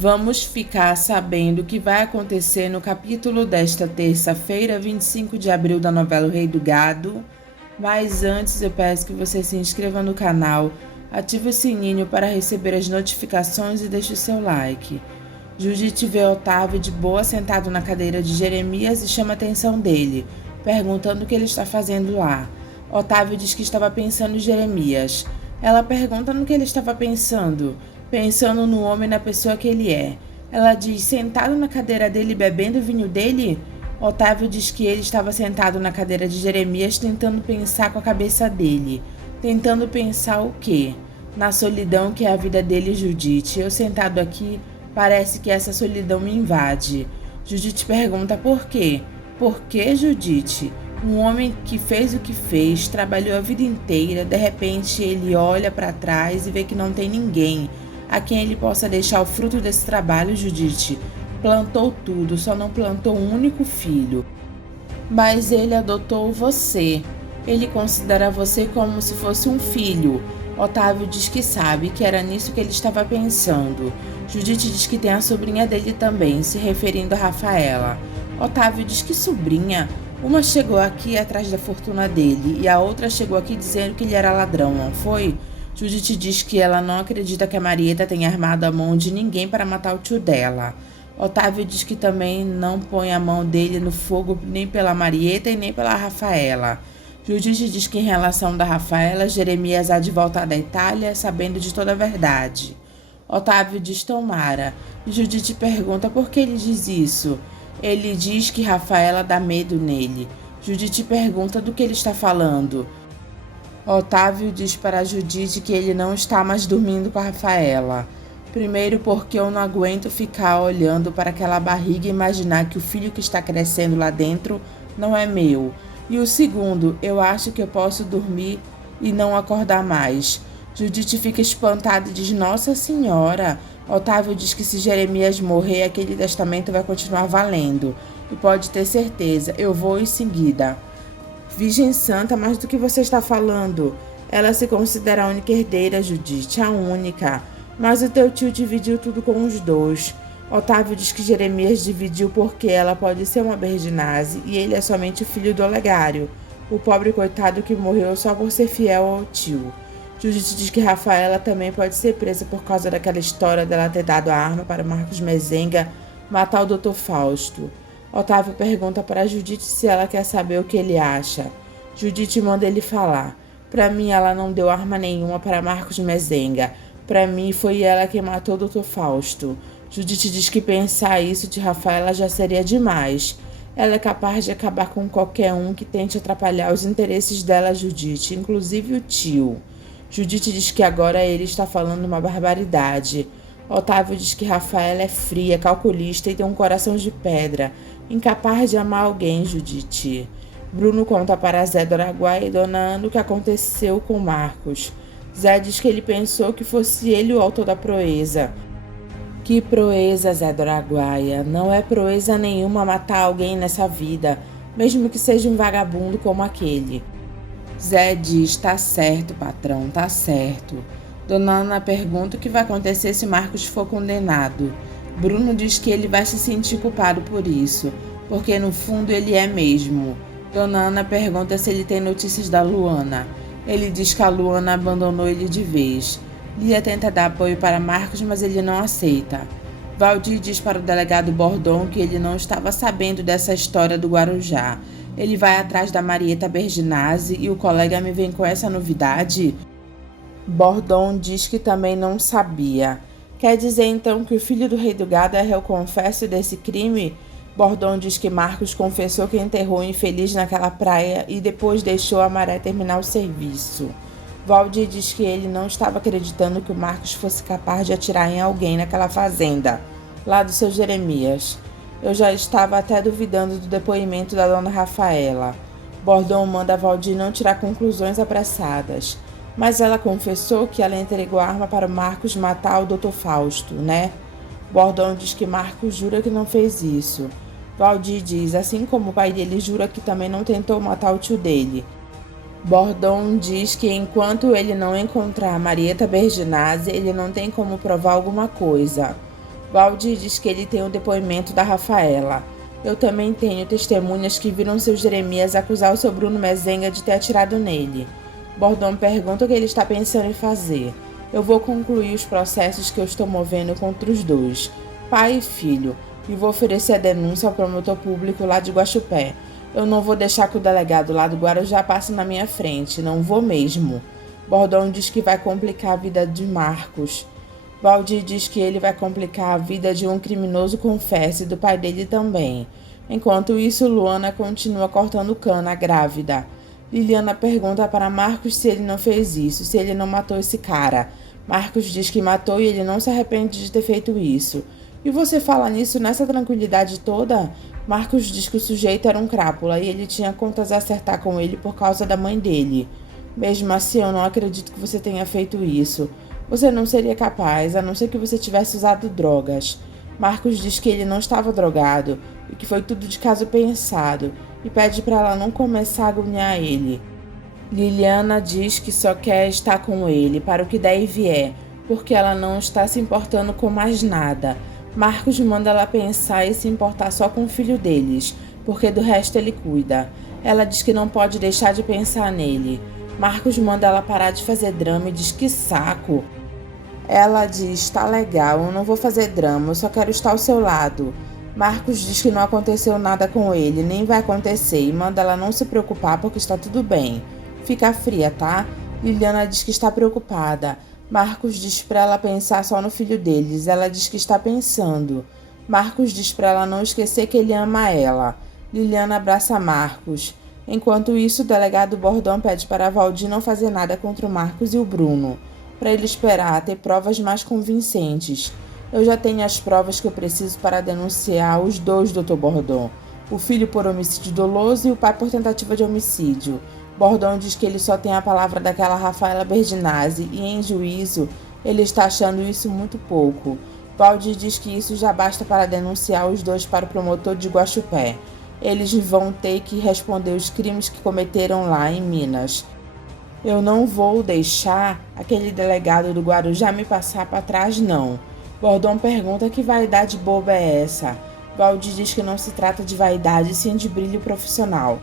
Vamos ficar sabendo o que vai acontecer no capítulo desta terça-feira, 25 de abril da novela O Rei do Gado. Mas antes eu peço que você se inscreva no canal, ative o sininho para receber as notificações e deixe o seu like. Judite vê Otávio de boa sentado na cadeira de Jeremias e chama a atenção dele, perguntando o que ele está fazendo lá. Otávio diz que estava pensando em Jeremias. Ela pergunta no que ele estava pensando no homem e na pessoa que ele é. Ela diz, sentado na cadeira dele bebendo o vinho dele? Otávio diz que ele estava sentado na cadeira de Jeremias tentando pensar com a cabeça dele. Tentando pensar o quê? Na solidão que é a vida dele e Judite. Eu sentado aqui, parece que essa solidão me invade. Judite pergunta por quê? Por que, Judite? Um homem que fez o que fez, trabalhou a vida inteira, de repente ele olha para trás e vê que não tem ninguém a quem ele possa deixar o fruto desse trabalho, Judite. Plantou tudo, só não plantou um único filho. Mas ele adotou você. Ele considera você como se fosse um filho. Otávio diz que sabe que era nisso que ele estava pensando. Judite diz que tem a sobrinha dele também, se referindo a Rafaela. Otávio diz que sobrinha? Uma chegou aqui atrás da fortuna dele e a outra chegou aqui dizendo que ele era ladrão, não foi? Judite diz que ela não acredita que a Marieta tenha armado a mão de ninguém para matar o tio dela. Otávio diz que também não põe a mão dele no fogo nem pela Marieta e nem pela Rafaela. Judite diz que em relação da Rafaela, Jeremias há de voltar da Itália sabendo de toda a verdade. Otávio diz tomara. Judite pergunta por que ele diz isso. Ele diz que Rafaela dá medo nele. Judite pergunta do que ele está falando. Otávio diz para Judite que ele não está mais dormindo com a Rafaela. Primeiro porque eu não aguento ficar olhando para aquela barriga e imaginar que o filho que está crescendo lá dentro não é meu. E o segundo, eu acho que eu posso dormir e não acordar mais. Judite fica espantada e diz, Nossa Senhora! Otávio diz que se Jeremias morrer, aquele testamento vai continuar valendo. E pode ter certeza, eu vou em seguida. Virgem Santa, mas do que você está falando? Ela se considera a única herdeira, Judite, a única. Mas o teu tio dividiu tudo com os dois. Otávio diz que Jeremias dividiu porque ela pode ser uma Berginase e ele é somente o filho do Olegário, o pobre coitado que morreu só por ser fiel ao tio. Judite diz que Rafaela também pode ser presa por causa daquela história dela ter dado a arma para Marcos Mezenga matar o Dr. Fausto. Otávio pergunta para Judite se ela quer saber o que ele acha. Judite manda ele falar. Para mim, ela não deu arma nenhuma para Marcos Mezenga. Para mim, foi ela quem matou o Dr. Fausto. Judite diz que pensar isso de Rafaela já seria demais. Ela é capaz de acabar com qualquer um que tente atrapalhar os interesses dela, Judite, inclusive o tio. Judite diz que agora ele está falando uma barbaridade. Otávio diz que Rafaela é fria, calculista e tem um coração de pedra, incapaz de amar alguém, Judite. Bruno conta para Zé do Araguaia e Dona Ana o que aconteceu com Marcos. Zé diz que ele pensou que fosse ele o autor da proeza. Que proeza, Zé do Araguaia? Não é proeza nenhuma matar alguém nessa vida, mesmo que seja um vagabundo como aquele. Zé diz, tá certo, patrão, tá certo. Dona Ana pergunta o que vai acontecer se Marcos for condenado. Bruno diz que ele vai se sentir culpado por isso, porque no fundo ele é mesmo. Dona Ana pergunta se ele tem notícias da Luana. Ele diz que a Luana abandonou ele de vez. Lia tenta dar apoio para Marcos, mas ele não aceita. Valdir diz para o delegado Bordon que ele não estava sabendo dessa história do Guarujá. Ele vai atrás da Marieta Berginase e o colega me vem com essa novidade? Bordon diz que também não sabia. Quer dizer então que o filho do Rei do Gado é réu confesso desse crime? Bordon diz que Marcos confessou que enterrou o infeliz naquela praia e depois deixou a Maré terminar o serviço. Valdir diz que ele não estava acreditando que o Marcos fosse capaz de atirar em alguém naquela fazenda, lá do seu Jeremias. Eu já estava até duvidando do depoimento da dona Rafaela. Bordon manda Valdir não tirar conclusões apressadas. Mas ela confessou que ela entregou a arma para Marcos matar o Dr. Fausto, né? Bordon diz que Marcos jura que não fez isso. Valdir diz, assim como o pai dele jura que também não tentou matar o tio dele. Bordon diz que enquanto ele não encontrar Marieta Berginase, ele não tem como provar alguma coisa. Valdir diz que ele tem o depoimento da Rafaela. Eu também tenho testemunhas que viram seu Jeremias acusar o seu Bruno Mezenga de ter atirado nele. Bordão pergunta o que ele está pensando em fazer. Eu vou concluir os processos que eu estou movendo contra os dois, pai e filho, e vou oferecer a denúncia ao promotor público lá de Guaxupé. Eu não vou deixar que o delegado lá do Guarujá passe na minha frente, não vou mesmo. Bordão diz que vai complicar a vida de Marcos. Valdir diz que ele vai complicar a vida de um criminoso confesso e do pai dele também. Enquanto isso, Luana continua cortando cana, grávida. Liliana pergunta para Marcos se ele não fez isso, se ele não matou esse cara. Marcos diz que matou e ele não se arrepende de ter feito isso. E você fala nisso nessa tranquilidade toda? Marcos diz que o sujeito era um crápula e ele tinha contas a acertar com ele por causa da mãe dele. Mesmo assim, eu não acredito que você tenha feito isso. Você não seria capaz, a não ser que você tivesse usado drogas. Marcos diz que ele não estava drogado e que foi tudo de caso pensado e pede para ela não começar a agoniar ele. Liliana diz que só quer estar com ele para o que der e vier, porque ela não está se importando com mais nada. Marcos manda ela pensar e se importar só com o filho deles, porque do resto ele cuida. Ela diz que não pode deixar de pensar nele. Marcos manda ela parar de fazer drama e diz que saco. Ela diz, tá legal, eu não vou fazer drama, eu só quero estar ao seu lado. Marcos diz que não aconteceu nada com ele, nem vai acontecer, e manda ela não se preocupar porque está tudo bem. Fica fria, tá? Liliana diz que está preocupada. Marcos diz pra ela pensar só no filho deles, ela diz que está pensando. Marcos diz pra ela não esquecer que ele ama ela. Liliana abraça Marcos. Enquanto isso, o delegado Bordão pede para Valdir não fazer nada contra o Marcos e o Bruno, para ele esperar ter provas mais convincentes. Eu já tenho as provas que eu preciso para denunciar os dois, Dr. Bordão. O filho por homicídio doloso e o pai por tentativa de homicídio. Bordão diz que ele só tem a palavra daquela Rafaela Berdinazzi e, em juízo, ele está achando isso muito pouco. Valdir diz que isso já basta para denunciar os dois para o promotor de Guaxupé. Eles vão ter que responder os crimes que cometeram lá em Minas. Eu não vou deixar aquele delegado do Guarujá me passar para trás, não. Bordão pergunta que vaidade boba é essa. Valdir diz que não se trata de vaidade, sim de brilho profissional.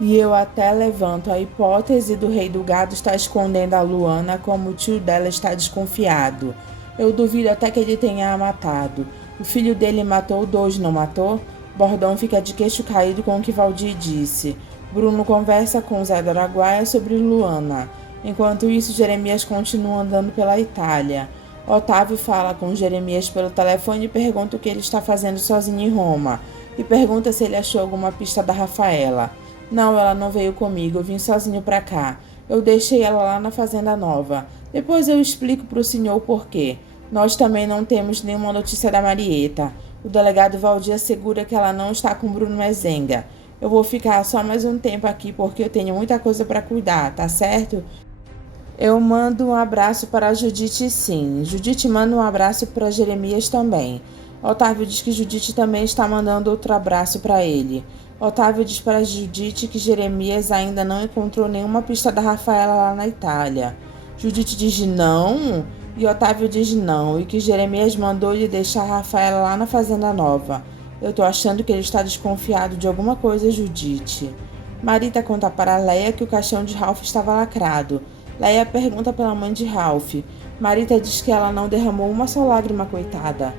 E eu até levanto a hipótese do rei do gado estar escondendo a Luana como o tio dela está desconfiado. Eu duvido até que ele tenha a matado. O filho dele matou dois, não matou? Bordão fica de queixo caído com o que Valdir disse. Bruno conversa com Zé do Araguaia sobre Luana. Enquanto isso, Jeremias continua andando pela Itália. Otávio fala com Jeremias pelo telefone e pergunta o que ele está fazendo sozinho em Roma. E pergunta se ele achou alguma pista da Rafaela. Não, ela não veio comigo, eu vim sozinho pra cá. Eu deixei ela lá na Fazenda Nova. Depois eu explico pro senhor o porquê. Nós também não temos nenhuma notícia da Marieta. O delegado Valdir assegura que ela não está com Bruno Mezenga. Eu vou ficar só mais um tempo aqui porque eu tenho muita coisa para cuidar, tá certo? Eu mando um abraço para a Judite, sim. Judite manda um abraço para Jeremias também. Otávio diz que Judite também está mandando outro abraço para ele. Otávio diz para Judite que Jeremias ainda não encontrou nenhuma pista da Rafaela lá na Itália. Judite diz não, e Otávio diz não, e que Jeremias mandou ele deixar a Rafaela lá na Fazenda Nova. Eu tô achando que ele está desconfiado de alguma coisa, Judite. Marita conta para Leia que o caixão de Ralph estava lacrado. Leia pergunta pela mãe de Ralph. Marita diz que ela não derramou uma só lágrima, coitada.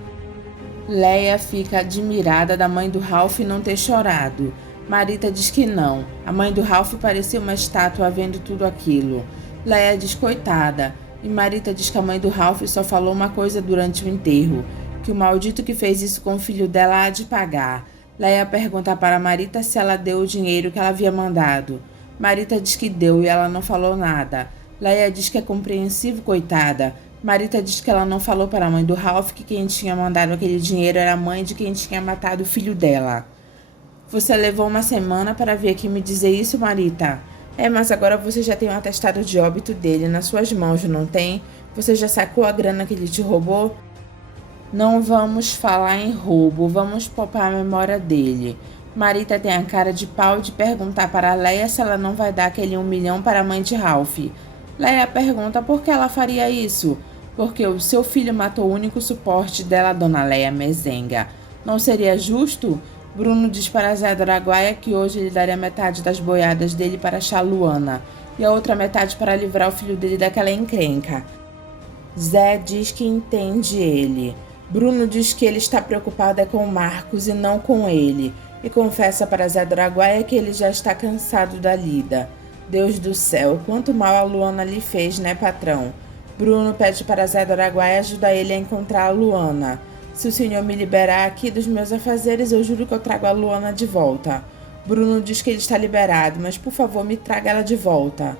Leia fica admirada da mãe do Ralph não ter chorado. Marita diz que não. A mãe do Ralph parecia uma estátua vendo tudo aquilo. Leia diz coitada. E Marita diz que a mãe do Ralph só falou uma coisa durante o enterro, que o maldito que fez isso com o filho dela há de pagar. Leia pergunta para Marita se ela deu o dinheiro que ela havia mandado. Marita diz que deu e ela não falou nada. Leia diz que é compreensivo, coitada. Marita diz que ela não falou para a mãe do Ralph que quem tinha mandado aquele dinheiro era a mãe de quem tinha matado o filho dela. Você levou uma semana para vir aqui me dizer isso, Marita? É, mas agora você já tem um atestado de óbito dele nas suas mãos, não tem? Você já sacou a grana que ele te roubou? Não vamos falar em roubo, vamos poupar a memória dele. Marita tem a cara de pau de perguntar para Leia se ela não vai dar aquele 1 milhão para a mãe de Ralph. Leia pergunta por que ela faria isso. porque o seu filho matou o único suporte dela, Dona Leia Mezenga. Não seria justo? Bruno diz para Zé do Araguaia que hoje ele daria metade das boiadas dele para achar Luana e a outra metade para livrar o filho dele daquela encrenca. Zé diz que entende ele. Bruno diz que ele está preocupado com Marcos e não com ele, e confessa para Zé do Araguaia que ele já está cansado da lida. Deus do céu, quanto mal a Luana lhe fez, né, patrão? Bruno pede para Zé do Araguaia ajudar ele a encontrar a Luana. Se o senhor me liberar aqui dos meus afazeres, eu juro que eu trago a Luana de volta. Bruno diz que ele está liberado, mas por favor me traga ela de volta.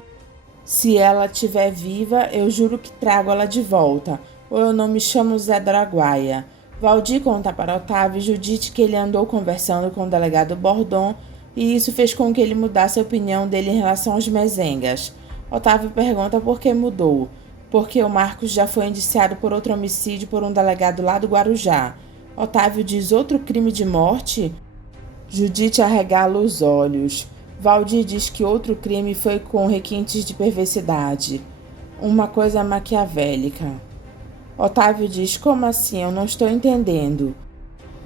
Se ela estiver viva, eu juro que trago ela de volta, ou eu não me chamo Zé do Araguaia. Valdir conta para Otávio e Judite que ele andou conversando com o delegado Bordon e isso fez com que ele mudasse a opinião dele em relação aos Mezengas. Otávio pergunta por que mudou. Porque o Marcos já foi indiciado por outro homicídio por um delegado lá do Guarujá. Otávio diz outro crime de morte? Judite arregala os olhos. Valdir diz que outro crime foi com requintes de perversidade. Uma coisa maquiavélica. Otávio diz, como assim? Eu não estou entendendo.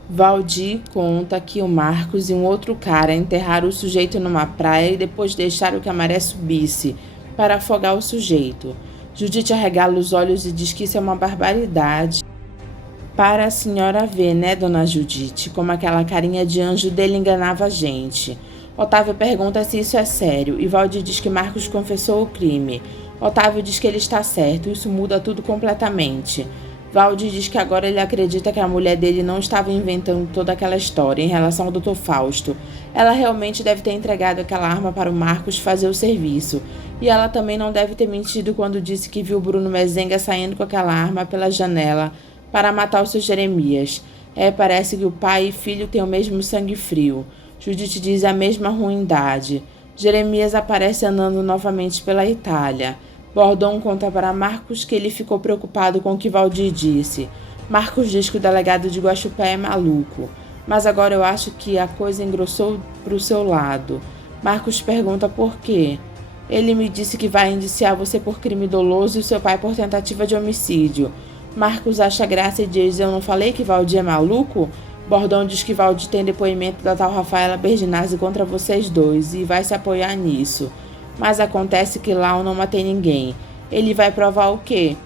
Valdir conta que o Marcos e um outro cara enterraram o sujeito numa praia e depois deixaram que a maré subisse para afogar o sujeito. Judite arregala os olhos e diz que isso é uma barbaridade. Para a senhora ver, né, dona Judite, como aquela carinha de anjo dele enganava a gente. Otávio pergunta se isso é sério e Valdir diz que Marcos confessou o crime. Otávio diz que ele está certo, isso muda tudo completamente. Valdir diz que agora ele acredita que a mulher dele não estava inventando toda aquela história em relação ao Dr. Fausto. Ela realmente deve ter entregado aquela arma para o Marcos fazer o serviço. E ela também não deve ter mentido quando disse que viu Bruno Mezenga saindo com aquela arma pela janela para matar o seu Jeremias. Parece que o pai e filho têm o mesmo sangue frio. Judite diz a mesma ruindade. Jeremias aparece andando novamente pela Itália. Bordon conta para Marcos que ele ficou preocupado com o que Valdir disse. Marcos diz que o delegado de Guaxupé é maluco, mas agora eu acho que a coisa engrossou para o seu lado. Marcos pergunta por quê. Ele me disse que vai indiciar você por crime doloso e seu pai por tentativa de homicídio. Marcos acha graça e diz, eu não falei que Valdir é maluco? Bordon diz que Valdir tem depoimento da tal Rafaela Berginazzi contra vocês dois e vai se apoiar nisso. Mas acontece que lá eu não matei ninguém. Ele vai provar o quê?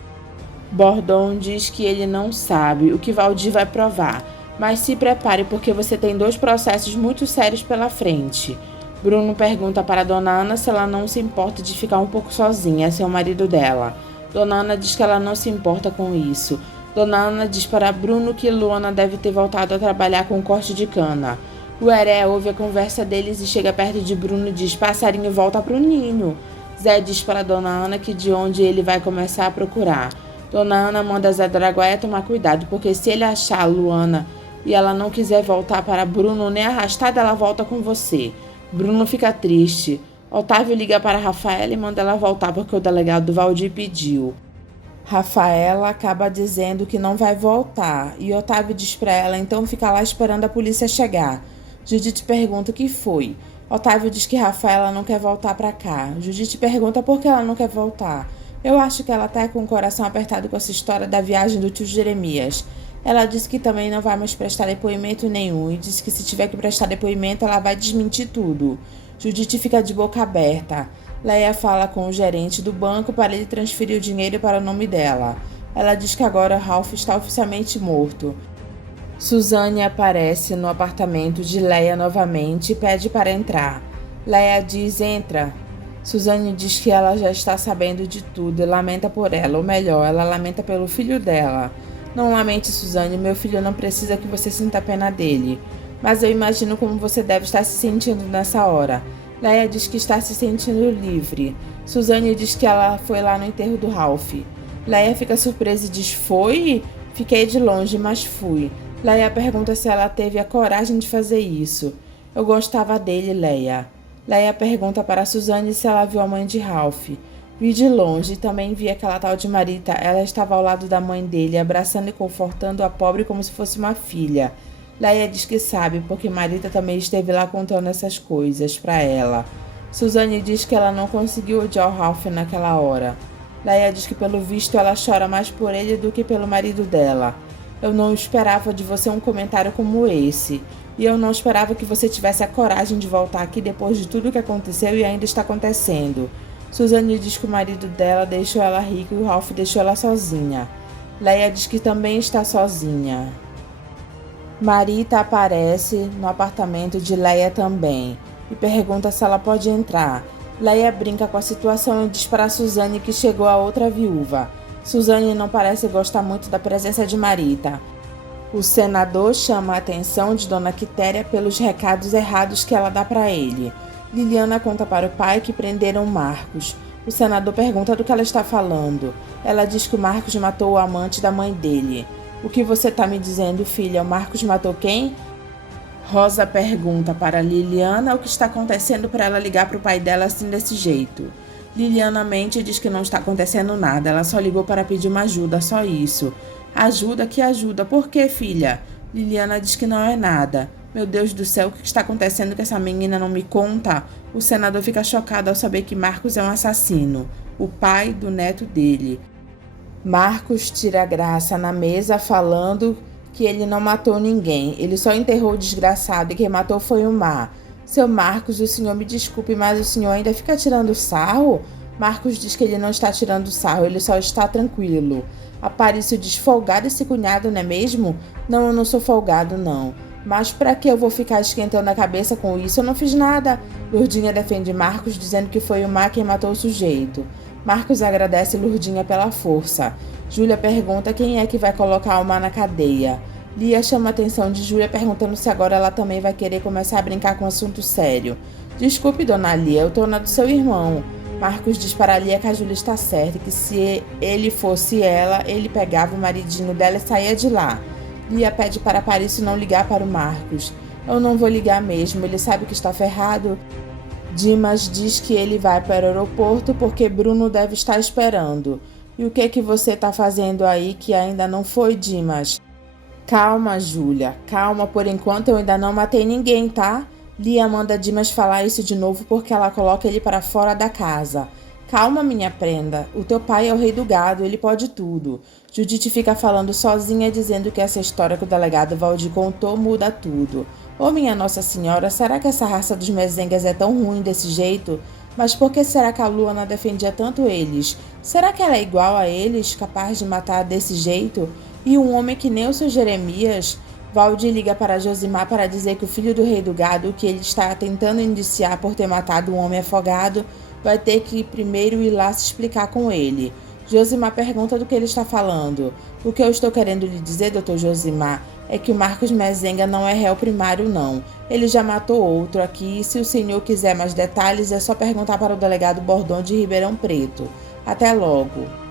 Bordon diz que ele não sabe o que Valdir vai provar, mas se prepare porque você tem 2 processos muito sérios pela frente. Bruno pergunta para Dona Ana se ela não se importa de ficar um pouco sozinha sem o marido dela. Dona Ana diz que ela não se importa com isso. Dona Ana diz para Bruno que Luana deve ter voltado a trabalhar com corte de cana. O Heré ouve a conversa deles e chega perto de Bruno e diz, passarinho volta pro ninho. Zé diz para Dona Ana que de onde ele vai começar a procurar. Dona Ana manda Zé do Araguaia tomar cuidado, porque se ele achar a Luana e ela não quiser voltar para Bruno, nem arrastada ela volta com você. Bruno fica triste. Otávio liga para Rafaela e manda ela voltar porque o delegado Valdir pediu. Rafaela acaba dizendo que não vai voltar e Otávio diz para ela então ficar lá esperando a polícia chegar. Judite pergunta o que foi. Otávio diz que Rafaela não quer voltar para cá. Judite pergunta por que ela não quer voltar. Eu acho que ela tá com o coração apertado com essa história da viagem do tio Jeremias. Ela disse que também não vai mais prestar depoimento nenhum e disse que se tiver que prestar depoimento ela vai desmentir tudo. Judite fica de boca aberta. Leia fala com o gerente do banco para ele transferir o dinheiro para o nome dela. Ela diz que agora Ralph está oficialmente morto. Suzane aparece no apartamento de Leia novamente e pede para entrar. Leia diz, entra. Suzane diz que ela já está sabendo de tudo e lamenta por ela, ou melhor, ela lamenta pelo filho dela. Não lamente, Suzane, meu filho não precisa que você sinta pena dele. Mas eu imagino como você deve estar se sentindo nessa hora. Leia diz que está se sentindo livre. Suzane diz que ela foi lá no enterro do Ralph. Leia fica surpresa e diz, foi? Fiquei de longe, mas fui. Leia pergunta se ela teve a coragem de fazer isso. Eu gostava dele, Leia. Leia pergunta para Suzane se ela viu a mãe de Ralph. Vi de longe e também vi aquela tal de Marita. Ela estava ao lado da mãe dele, abraçando e confortando a pobre como se fosse uma filha. Leia diz que sabe, porque Marita também esteve lá contando essas coisas para ela. Suzane diz que ela não conseguiu odiar o Ralph naquela hora. Leia diz que pelo visto ela chora mais por ele do que pelo marido dela. Eu não esperava de você um comentário como esse. E eu não esperava que você tivesse a coragem de voltar aqui depois de tudo que aconteceu e ainda está acontecendo. Suzane diz que o marido dela deixou ela rica e o Ralph deixou ela sozinha. Leia diz que também está sozinha. Marita aparece no apartamento de Leia também e pergunta se ela pode entrar. Leia brinca com a situação e diz para Suzane que chegou a outra viúva. Suzane não parece gostar muito da presença de Marita. O senador chama a atenção de Dona Quitéria pelos recados errados que ela dá para ele. Liliana conta para o pai que prenderam Marcos. O senador pergunta do que ela está falando. Ela diz que o Marcos matou o amante da mãe dele. O que você está me dizendo, filha? O Marcos matou quem? Rosa pergunta para Liliana o que está acontecendo para ela ligar para o pai dela assim desse jeito. Liliana mente e diz que não está acontecendo nada, ela só ligou para pedir uma ajuda, só isso. Ajuda? Que ajuda? Por quê, filha? Liliana diz que não é nada. Meu Deus do céu, o que está acontecendo que essa menina não me conta? O senador fica chocado ao saber que Marcos é um assassino, o pai do neto dele. Marcos tira a graça na mesa falando que ele não matou ninguém, ele só enterrou o desgraçado e quem matou foi o Mar. Seu Marcos, o senhor me desculpe, mas o senhor ainda fica tirando sarro? Marcos diz que ele não está tirando sarro, ele só está tranquilo. Aparício diz: folgado esse cunhado, não é mesmo? Não, eu não sou folgado, não. Mas pra que eu vou ficar esquentando a cabeça com isso? Eu não fiz nada. Lourdinha defende Marcos, dizendo que foi o Mar quem matou o sujeito. Marcos agradece Lourdinha pela força. Júlia pergunta quem é que vai colocar o Mar na cadeia. Lia chama a atenção de Júlia perguntando se agora ela também vai querer começar a brincar com um assunto sério. Desculpe, dona Lia, eu tô na do seu irmão. Marcos diz para Lia que a Júlia está certa e que se ele fosse ela, ele pegava o maridinho dela e saía de lá. Lia pede para Aparício não ligar para o Marcos. Eu não vou ligar mesmo, ele sabe que está ferrado. Dimas diz que ele vai para o aeroporto porque Bruno deve estar esperando. E o que você está fazendo aí que ainda não foi, Dimas? Calma, Júlia. Calma, por enquanto eu ainda não matei ninguém, tá? Lia manda Dimas falar isso de novo porque ela coloca ele para fora da casa. Calma, minha prenda. O teu pai é o rei do gado, ele pode tudo. Judite fica falando sozinha, dizendo que essa história que o delegado Valdir contou muda tudo. Ô, minha Nossa Senhora, será que essa raça dos mezengas é tão ruim desse jeito? Mas por que será que a Luana defendia tanto eles? Será que ela é igual a eles, capaz de matar desse jeito? E um homem que nem o seu Jeremias? Valdir liga para Josimar para dizer que o filho do rei do gado, que ele está tentando indiciar por ter matado um homem afogado, vai ter que primeiro ir lá se explicar com ele. Josimar pergunta do que ele está falando. O que eu estou querendo lhe dizer, doutor Josimar, é que o Marcos Mezenga não é réu primário, não. Ele já matou outro aqui e se o senhor quiser mais detalhes é só perguntar para o delegado Bordão de Ribeirão Preto. Até logo.